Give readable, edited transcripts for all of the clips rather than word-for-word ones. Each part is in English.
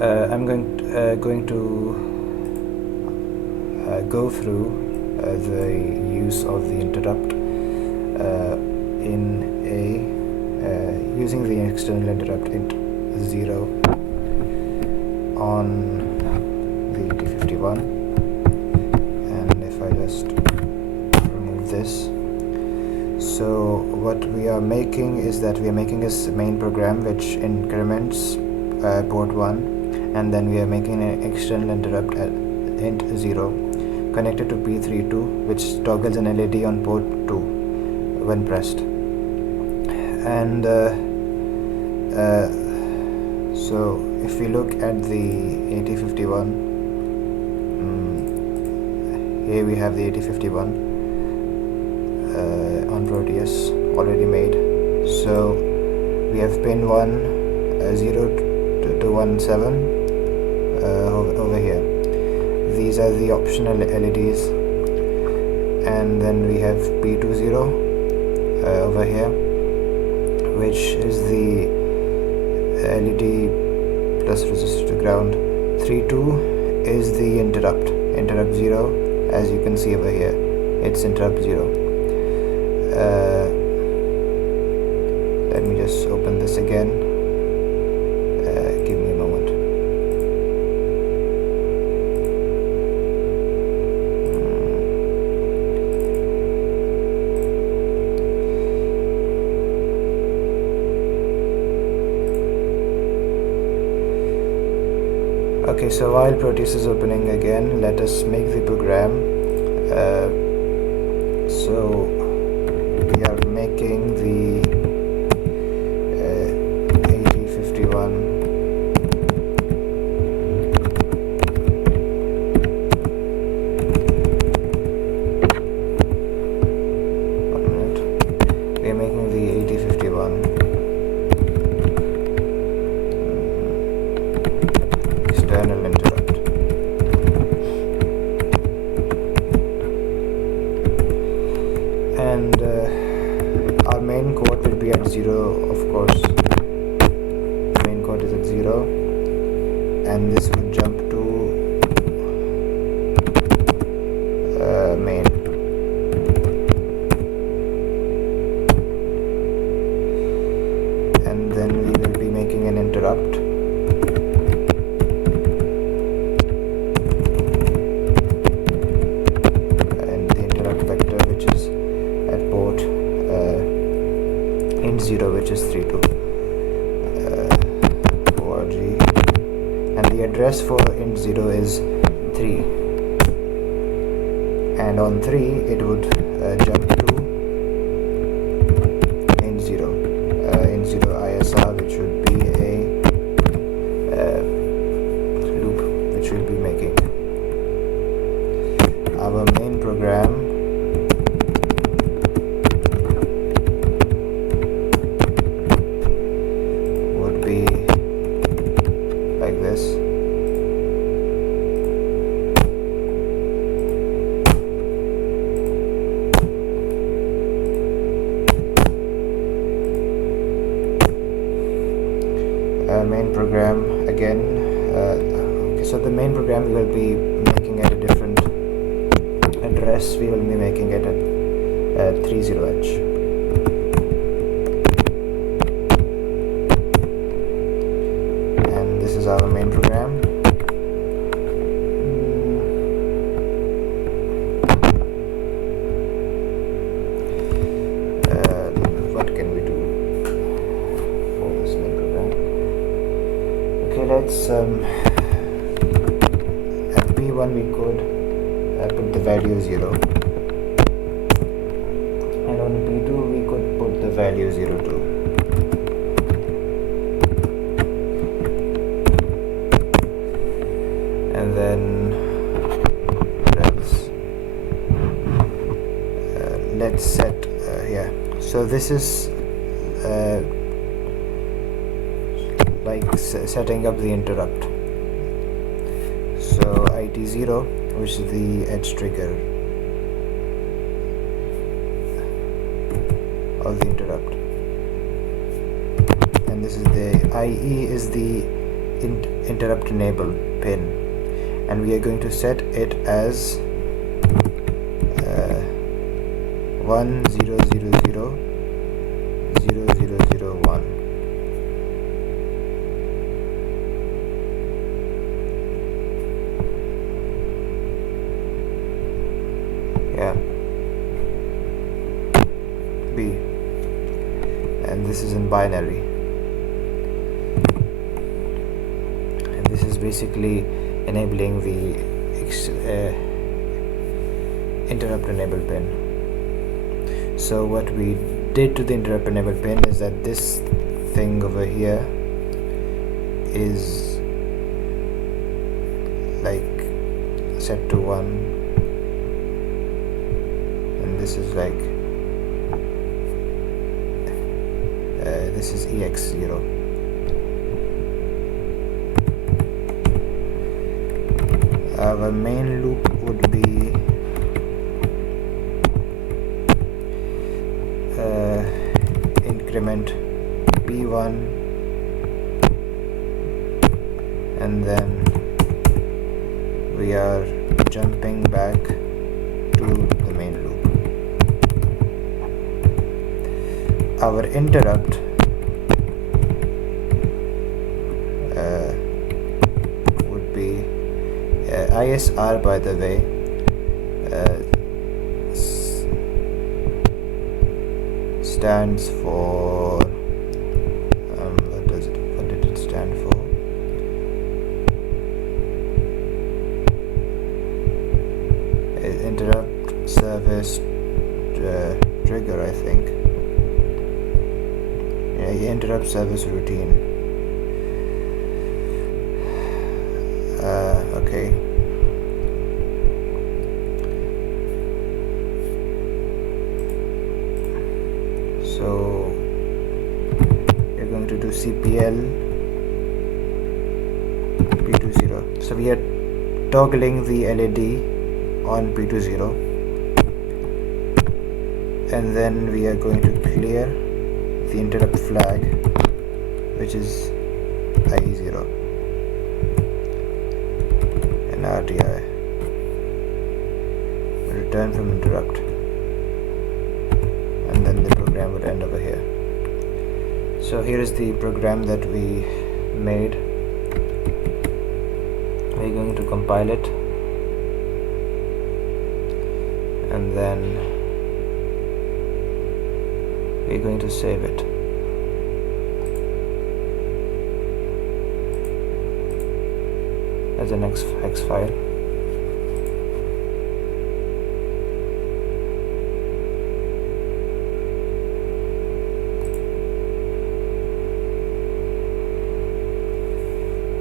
I'm going to go through the use of the interrupt in using the external interrupt int0 on the ET51. And if I just remove this, so what we are making is that we are making a main program which increments port 1, and then we are making an external interrupt at int0 connected to P32, which toggles an LED on port 2 when pressed. And so if we look at the AT51, here we have the AT51 on Proteus already made. So we have pin 1 0 to 1 7 over here. These are the optional LEDs, and then we have P20 over here, which is the LED plus resistor to ground. 32 is the interrupt 0, as you can see over here. It's interrupt 0. Let me just open this again. Give me a moment. Okay, so while Proteus is opening again, let us make the program. So we are making the AT51 we are making the AT51 external interrupt. And our main code will be at 0, of course. Main code is at 0, and this will jump to main. And then we will be making an interrupt. And the interrupt vector, which is at port int0, which is 32 org, and the address for int0 is 3, and on 3 it would jump to int0 ISR, which would be a loop which we'll be making. Our main program would be like this. Main program again. Okay, so the main program we will be making at a different address. We will be making it at 30H. And this is our main program. What can we do for this main program? Okay, let's at P1 we could put the value 0, and on P2 we could put the value 0 too. And then let's set yeah. So this is like setting up the interrupt. So IT0, which is the edge trigger of the interrupt, and this is the IE is the interrupt enable pin, and we are going to set it as 10000001. Yeah, B, and this is in binary, and this is basically enabling the interrupt enable pin. So what we did to the interrupt enable pin is that this thing over here is like set to 1, and this is like this is EX0. Our main loop would be increment B1, and then we are jumping back to the main loop. Our interrupt would be ISR, by the way, stands for what did it stand for? Interrupt service trigger, I think. Yeah, interrupt service routine. Okay. So we're going to do CPL P20. So we are toggling the LED on P20, and then we are going to clear the interrupt flag, which is IE0, and RTI. Return from interrupt, and then the program would end over here. So here is the program that we made. We're going to compile it, and then we're going to save it. As an hex file.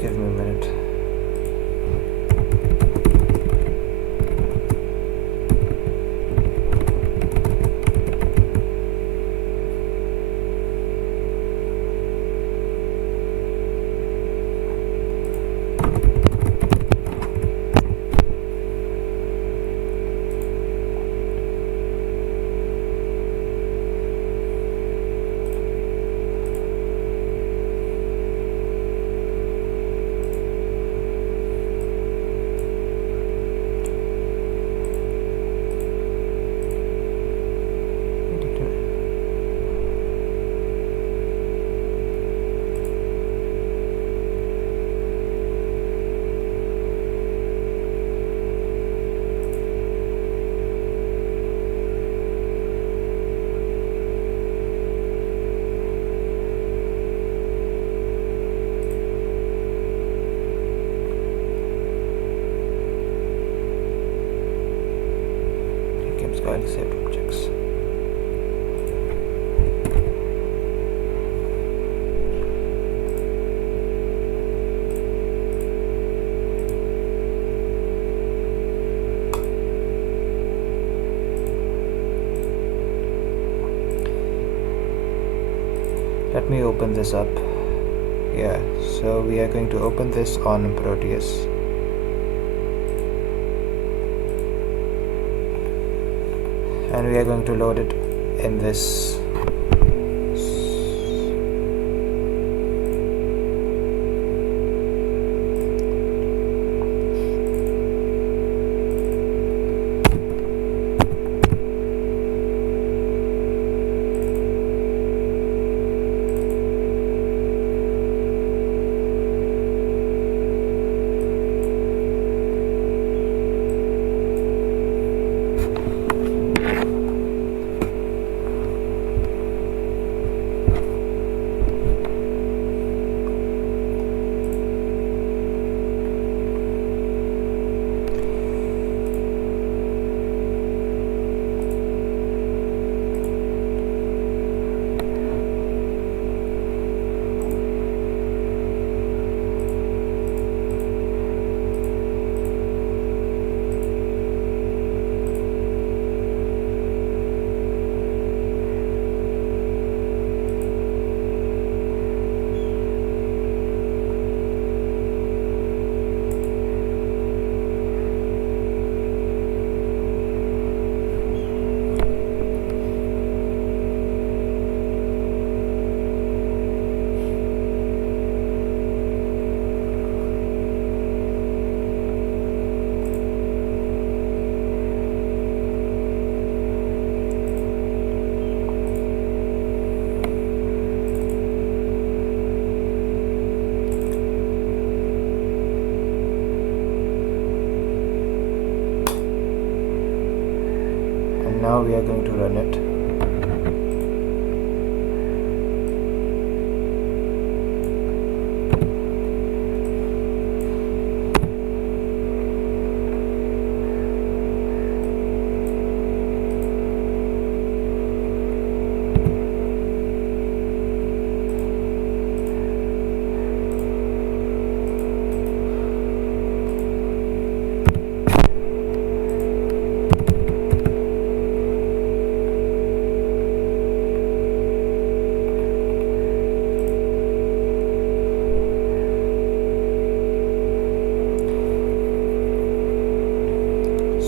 Give me a minute. Keil saved objects. Let me open this up. Yeah, so we are going to open this on Proteus. And we are going to load it in this Now we are going to run it.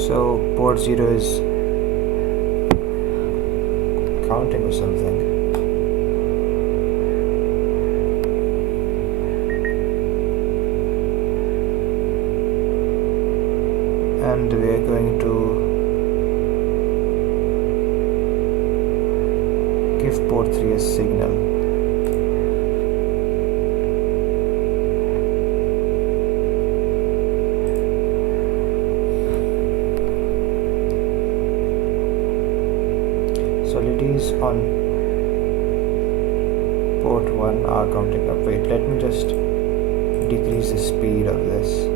So port 0 is counting or something. And we are going to give port 3 a signal. So LEDs on port 1 are counting up. Wait, let me just decrease the speed of this.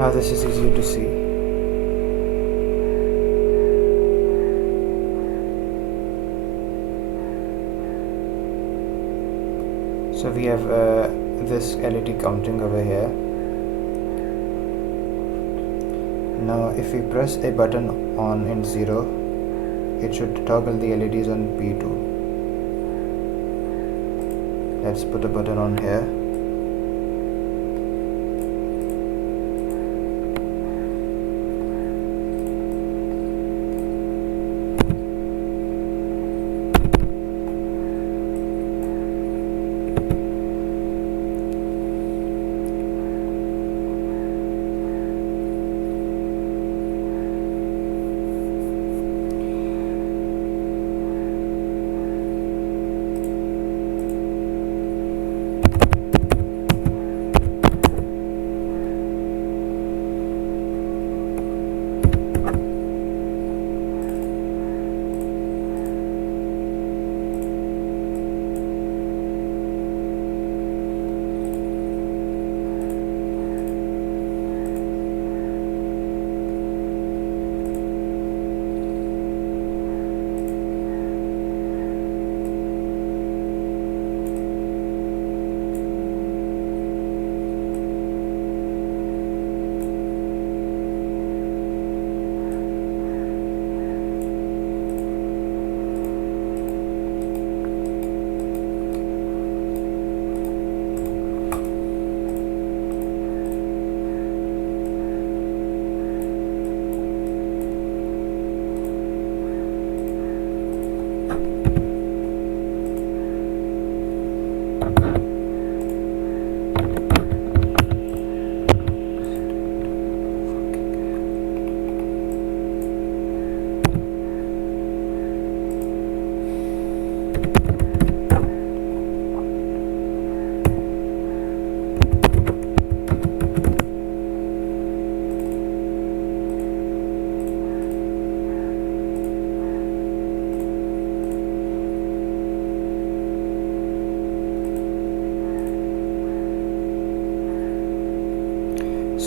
Now this is easier to see. So we have this LED counting over here. Now if we press a button on int0, it should toggle the LEDs on P2. Let's put a button on here.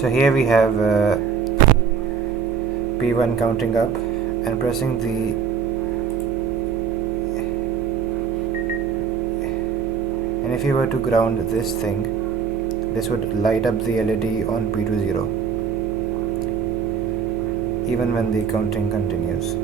So here we have P1 counting up, and pressing the and if you were to ground this thing, this would light up the LED on P20 even when the counting continues.